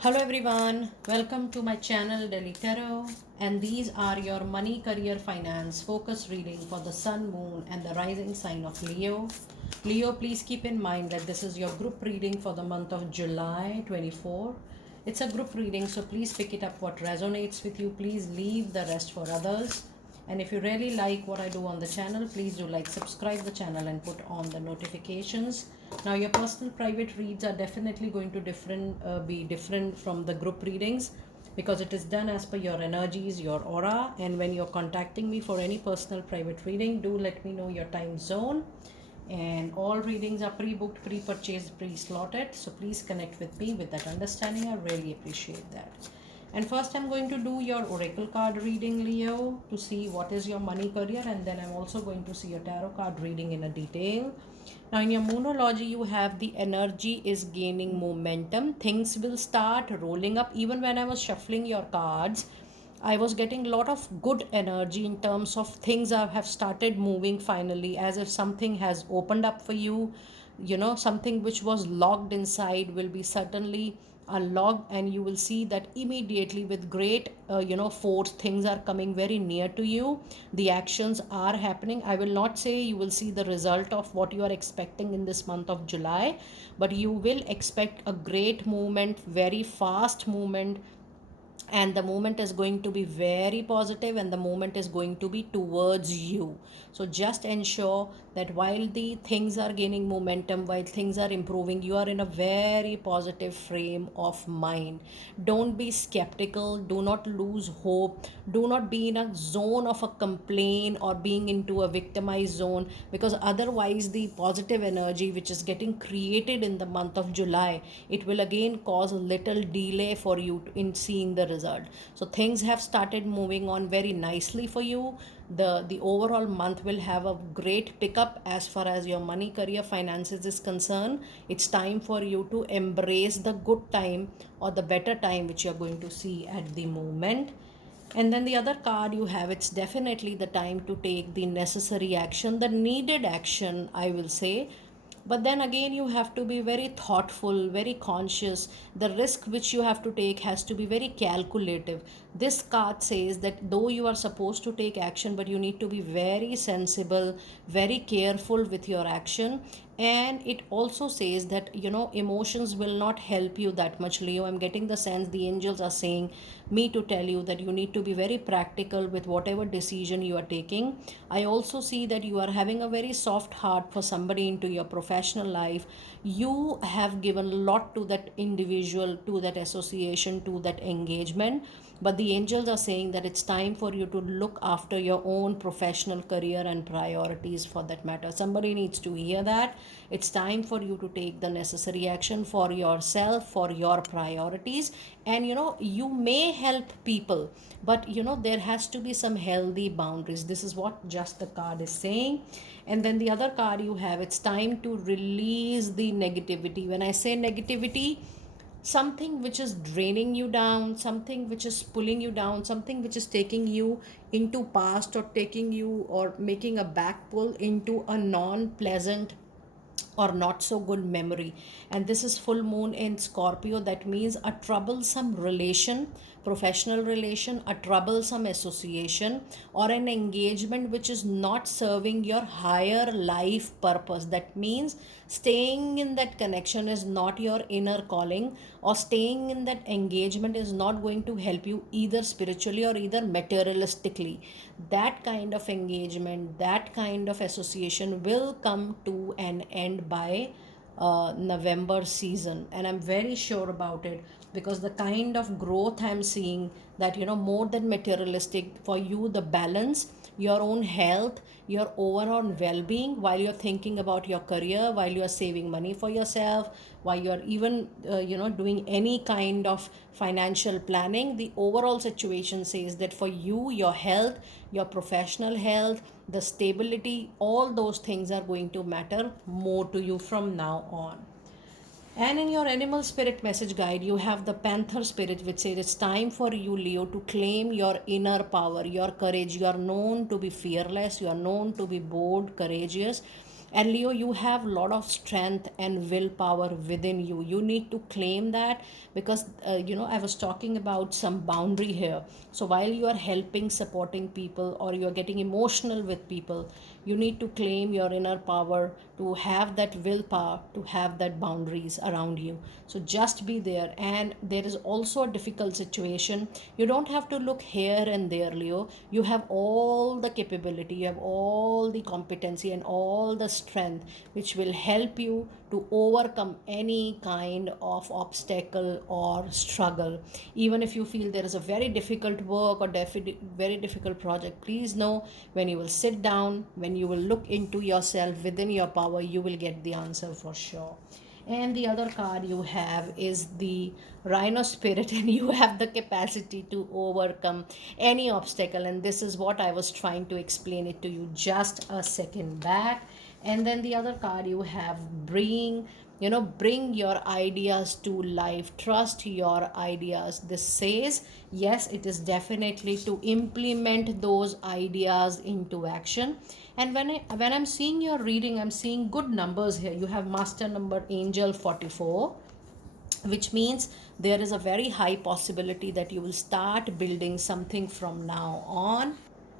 Hello everyone, welcome to my channel Delhi Tarot, and these are your money, career, finance focus reading for the sun, moon and the rising sign of Leo. Leo, please keep in mind that this is your group reading for the month of July 24. It's a group reading, so please pick it up what resonates with you. Please leave the rest for others. And if you really like what I do on the channel, please do like, subscribe the channel and put on the notifications. Now your personal private reads are definitely going to be different from the group readings, because it is done as per your energies, your aura. And when you're contacting me for any personal private reading, do let me know your time zone. And all readings are pre-booked, pre-purchased, pre-slotted, so please connect with me with that understanding. I really appreciate that. And first I'm going to do your oracle card reading, Leo, to see what is your money, career, and then I'm also going to see your tarot card reading in a detail. Now in your moonology, you have the energy is gaining momentum. Things will start rolling up. Even when I was shuffling your cards, I was getting a lot of good energy in terms of things have started moving finally, as if something has opened up for you. Something which was locked inside will be certainly unlocked, and you will see that immediately with great force. Things are coming very near to you. The actions are happening. I will not say you will see the result of what you are expecting in this month of July, but you will expect a great movement, very fast movement, and the movement is going to be very positive, and the movement is going to be towards you. So just ensure that while the things are gaining momentum, while things are improving, you are in a very positive frame of mind. Don't be skeptical, do not lose hope, do not be in a zone of a complaint or being into a victimized zone, because otherwise the positive energy which is getting created in the month of July, it will again cause a little delay for you in seeing the result. So things have started moving on very nicely for you. The overall month will have a great pickup as far as your money, career, finances is concerned. It's time for you to embrace the good time or the better time which you're going to see at the moment. And then the other card you have, it's definitely the time to take the necessary action, the needed action, I will say. But then again, you have to be very thoughtful, very conscious. The risk which you have to take has to be very calculative. This card says that though you are supposed to take action, but you need to be very sensible, very careful with your action. And it also says that emotions will not help you that much, Leo. I'm getting the sense the angels are saying me to tell you that you need to be very practical with whatever decision you are taking. I also see that you are having a very soft heart for somebody into your professional life. You have given a lot to that individual, to that association, to that engagement, but the angels are saying that it's time for you to look after your own professional career and priorities, for that matter. Somebody needs to hear that. It's time for you to take the necessary action for yourself, for your priorities. And you may help people, but there has to be some healthy boundaries. This is what just the card is saying. And then the other card you have, it's time to release the negativity. When I say negativity, something which is draining you down, something which is pulling you down, something which is taking you into past, or taking you or making a back pull into a non pleasant or not so good memory. And this is full moon in Scorpio. That means a troublesome relation, professional relation, a troublesome association, or an engagement which is not serving your higher life purpose. That means staying in that connection is not your inner calling, or staying in that engagement is not going to help you either spiritually or either materialistically. That kind of engagement, that kind of association will come to an end by November season, and I'm very sure about it, because the kind of growth I'm seeing, that more than materialistic for you, the balance, your own health, your overall well-being, while you're thinking about your career, while you are saving money for yourself, while you are even doing any kind of financial planning. The overall situation says that for you, your health, your professional health, the stability, all those things are going to matter more to you from now on. And in your animal spirit message guide, you have the panther spirit, which says it's time for you, Leo, to claim your inner power, your courage. You are known to be fearless, you are known to be bold, courageous. And Leo, you have a lot of strength and willpower within you. You need to claim that, because I was talking about some boundary here. So while you are helping, supporting people, or you are getting emotional with people, you need to claim your inner power to have that willpower, to have that boundaries around you. So just be there. And there is also a difficult situation. You don't have to look here and there, Leo. You have all the capability, you have all the competency and all the strength which will help you to overcome any kind of obstacle or struggle. Even if you feel there is a very difficult work or very difficult project, please know, when you will sit down, when you will look into yourself within your power, you will get the answer for sure. And the other card you have is the Rhino Spirit, and you have the capacity to overcome any obstacle. And this is what I was trying to explain it to you just a second back. And then the other card you have, bring your ideas to life, trust your ideas. This says yes, it is definitely to implement those ideas into action. And when I'm seeing your reading, I'm seeing good numbers here. You have master number angel 44, which means there is a very high possibility that you will start building something from now on.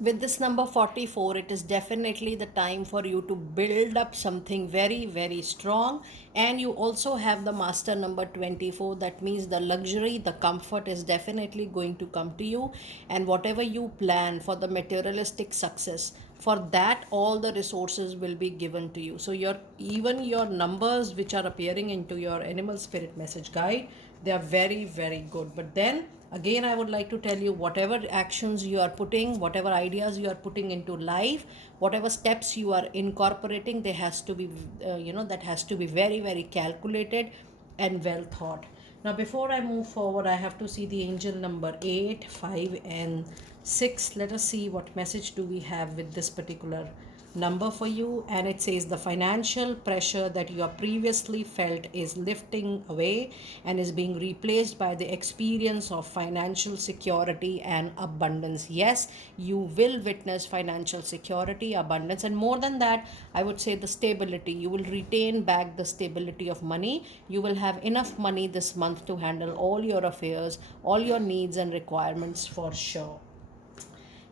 With this number 44, it is definitely the time for you to build up something very, very strong. And you also have the master number 24. That means the luxury, the comfort is definitely going to come to you. And whatever you plan for the materialistic success, for that all the resources will be given to you. So even your numbers which are appearing into your animal spirit message guide, they are very, very good. But then again, I would like to tell you, whatever actions you are putting, whatever ideas you are putting into life, whatever steps you are incorporating, they has to be that has to be very, very calculated and well thought. Now before I move forward, I have to see the angel number 8, 5 and 6. Let us see what message do we have with this particular number for you. And it says the financial pressure that you have previously felt is lifting away and is being replaced by the experience of financial security and abundance. Yes, you will witness financial security, abundance, and more than that, I would say the stability. You will retain back the stability of money. You will have enough money this month to handle all your affairs, all your needs and requirements for sure.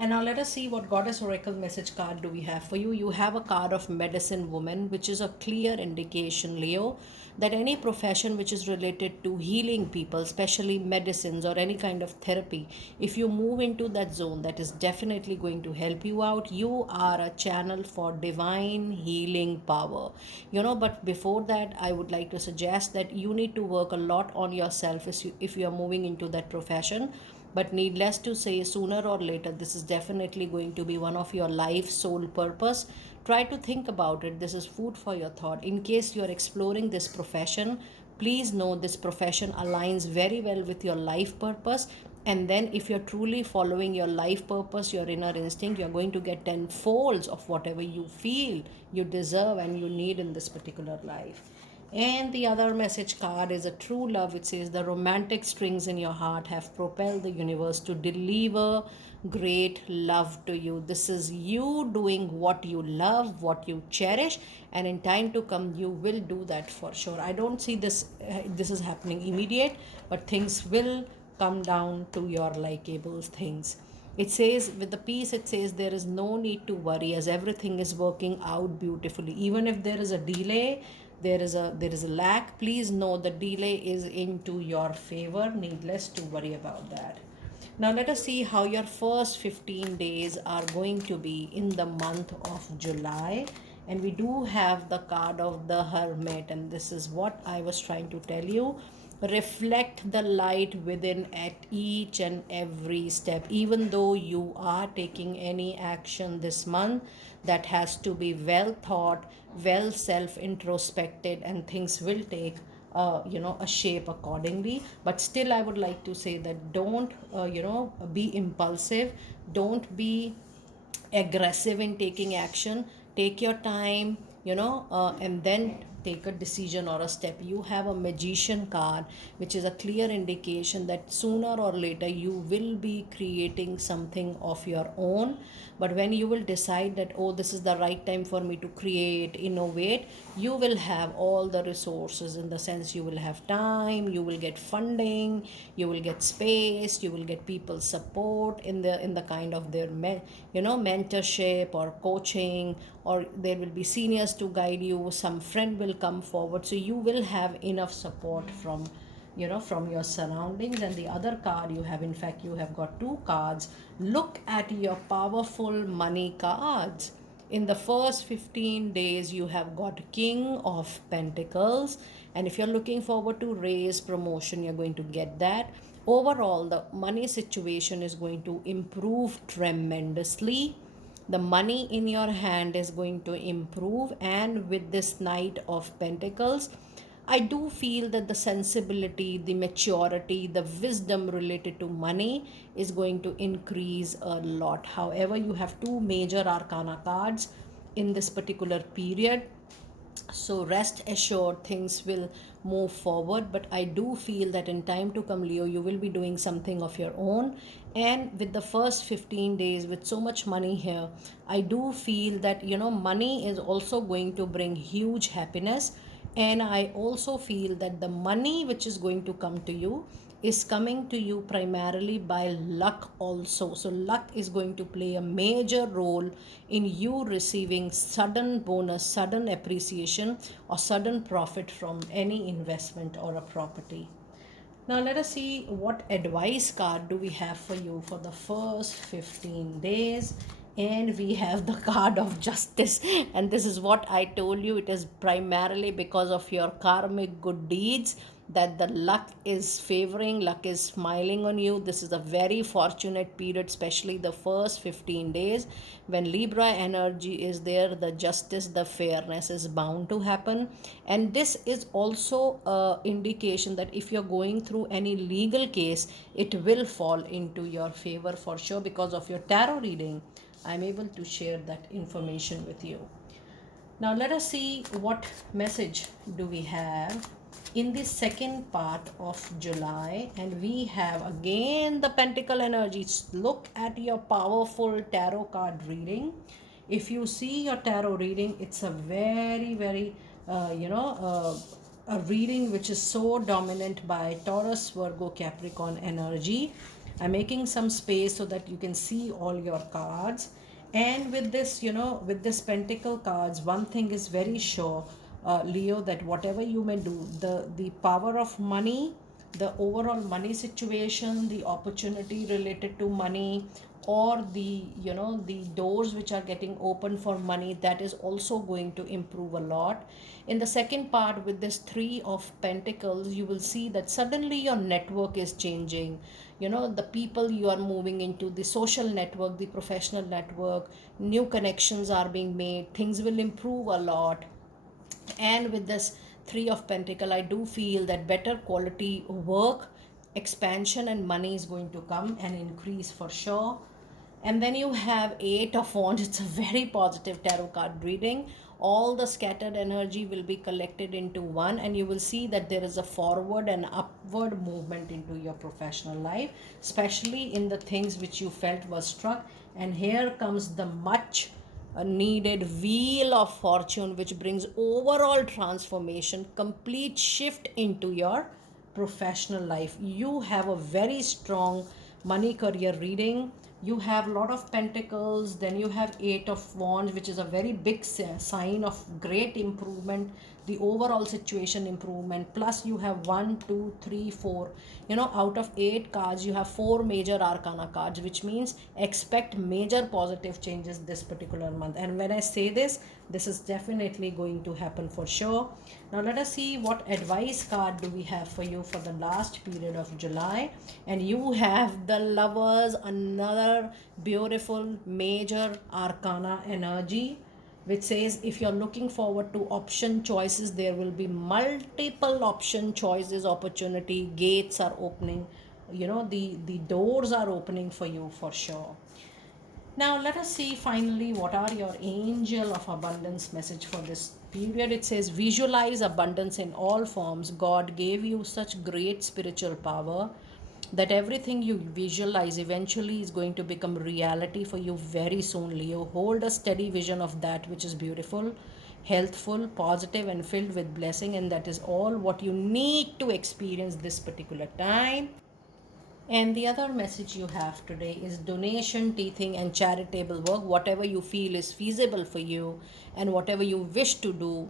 And now let us see what Goddess Oracle message card do we have for you. You have a card of Medicine Woman, which is a clear indication, Leo, that any profession which is related to healing people, especially medicines or any kind of therapy, if you move into that zone, that is definitely going to help you out. You are a channel for divine healing power. But before that, I would like to suggest that you need to work a lot on yourself if you are moving into that profession. But needless to say, sooner or later, this is definitely going to be one of your life soul purpose. Try to think about it. This is food for your thought. In case you are exploring this profession, please know this profession aligns very well with your life purpose. And then if you're truly following your life purpose, your inner instinct, you're going to get tenfolds of whatever you feel you deserve and you need in this particular life. And the other message card is a true love, which says the romantic strings in your heart have propelled the universe to deliver great love to you. This is you doing what you love, what you cherish, and in time to come, you will do that for sure. I don't see this is happening immediate, but things will come down to your likeable things. It says with the peace, it says there is no need to worry as everything is working out beautifully. Even if there is a delay, there is a lack, please know the delay is into your favor. Needless to worry about that. Now let us see how your first 15 days are going to be in the month of July. And we do have the card of the Hermit, and this is what I was trying to tell you. Reflect the light within at each and every step. Even though you are taking any action this month, that has to be well thought, well self introspected, and things will take a shape accordingly. But still, I would like to say that don't be impulsive, don't be aggressive in taking action. Take your time, and then take a decision or a step. You have a magician card, which is a clear indication that sooner or later you will be creating something of your own. But when you will decide that, oh, this is the right time for me to create, innovate, you will have all the resources, in the sense you will have time, you will get funding, you will get space, you will get people support in the kind of their mentorship or coaching, or there will be seniors to guide you, some friend will come forward, so you will have enough support from your surroundings. And the other card you have, in fact you have got two cards. Look at your powerful money cards. In the first 15 days you have got King of Pentacles, and if you're looking forward to raise, promotion, you're going to get that. Overall, the money situation is going to improve tremendously. The money in your hand is going to improve, and with this Knight of Pentacles, I do feel that the sensibility, the maturity, the wisdom related to money is going to increase a lot. However, you have two major arcana cards in this particular period, so rest assured things will move forward. But I do feel that in time to come, Leo, you will be doing something of your own. And with the first 15 days, with so much money here, I do feel that money is also going to bring huge happiness. And I also feel that the money which is going to come to you is coming to you primarily by luck also. So luck is going to play a major role in you receiving sudden bonus, sudden appreciation, or sudden profit from any investment or a property. Now let us see what advice card do we have for you for the first 15 days. And we have the card of justice, and this is what I told you, it is primarily because of your karmic good deeds that the luck is favoring, luck is smiling on you. This is a very fortunate period, especially the first 15 days. When Libra energy is there, the justice, the fairness is bound to happen. And this is also a indication that if you're going through any legal case, it will fall into your favor for sure. Because of your tarot reading, I'm able to share that information with you. Now let us see what message do we have in the second part of July. And we have again the Pentacle energies. Look at your powerful tarot card reading. If you see your tarot reading, it's a very, very, a reading which is so dominant by Taurus, Virgo, Capricorn energy. I'm making some space so that you can see all your cards. And with this, with this Pentacle cards, one thing is very sure, Leo, that whatever you may do, the power of money, the overall money situation, the opportunity related to money, or the doors which are getting open for money, that is also going to improve a lot. In the second part, with this Three of Pentacles, you will see that suddenly your network is changing. The people you are moving into, the social network, the professional network, new connections are being made, things will improve a lot. And with this Three of Pentacle, I do feel that better quality work, expansion, and money is going to come and increase for sure. And then you have Eight of Wands. It's a very positive tarot card reading. All the scattered energy will be collected into one, and you will see that there is a forward and upward movement into your professional life, especially in the things which you felt was struck. And here comes the much needed Wheel of Fortune, which brings overall transformation, complete shift into your professional life. You have a very strong money career reading. You have a lot of Pentacles, then you have Eight of Wands, which is a very big sign of great improvement, the overall situation improvement. Plus you have 1, 2, 3, 4, out of 8 cards you have 4 major arcana cards, which means expect major positive changes this particular month. And when I say this is definitely going to happen for sure. Now let us see what advice card do we have for you for the last period of July. And you have the Lovers, another beautiful major arcana energy, which says if you're looking forward to option choices, there will be multiple option choices, opportunity gates are opening, the doors are opening for you for sure. Now let us see finally what are your angel of abundance message for this period. It says, visualize abundance in all forms. God gave you such great spiritual power that everything you visualize eventually is going to become reality for you very soon, Leo. Hold a steady vision of that which is beautiful, healthful, positive, and filled with blessing, and that is all what you need to experience this particular time. And the other message you have today is donation, teaching, and charitable work. Whatever you feel is feasible for you and whatever you wish to do,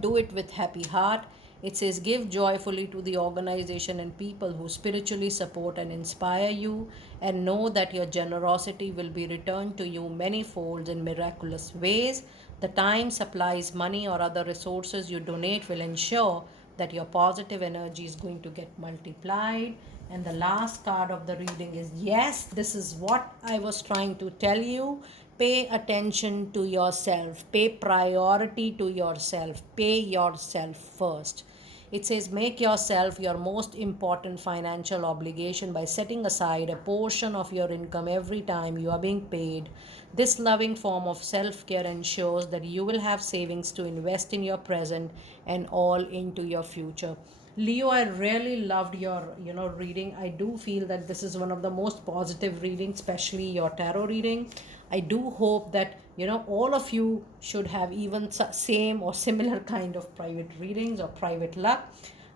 do it with happy heart. It says, give joyfully to the organization and people who spiritually support and inspire you, and know that your generosity will be returned to you many folds in miraculous ways. The time, supplies, money, or other resources you donate will ensure that your positive energy is going to get multiplied. And the last card of the reading is, yes, this is what I was trying to tell you. Pay attention to yourself, pay priority to yourself, pay yourself first. It says, make yourself your most important financial obligation by setting aside a portion of your income every time you are being paid. This loving form of self care ensures that you will have savings to invest in your present and all into your future. Leo, I really loved your reading. I do feel that this is one of the most positive readings, especially your tarot reading. I do hope that all of you should have even same or similar kind of private readings or private luck.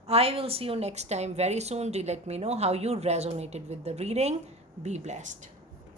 I will see you next time very soon. Do let me know how you resonated with the reading. Be blessed.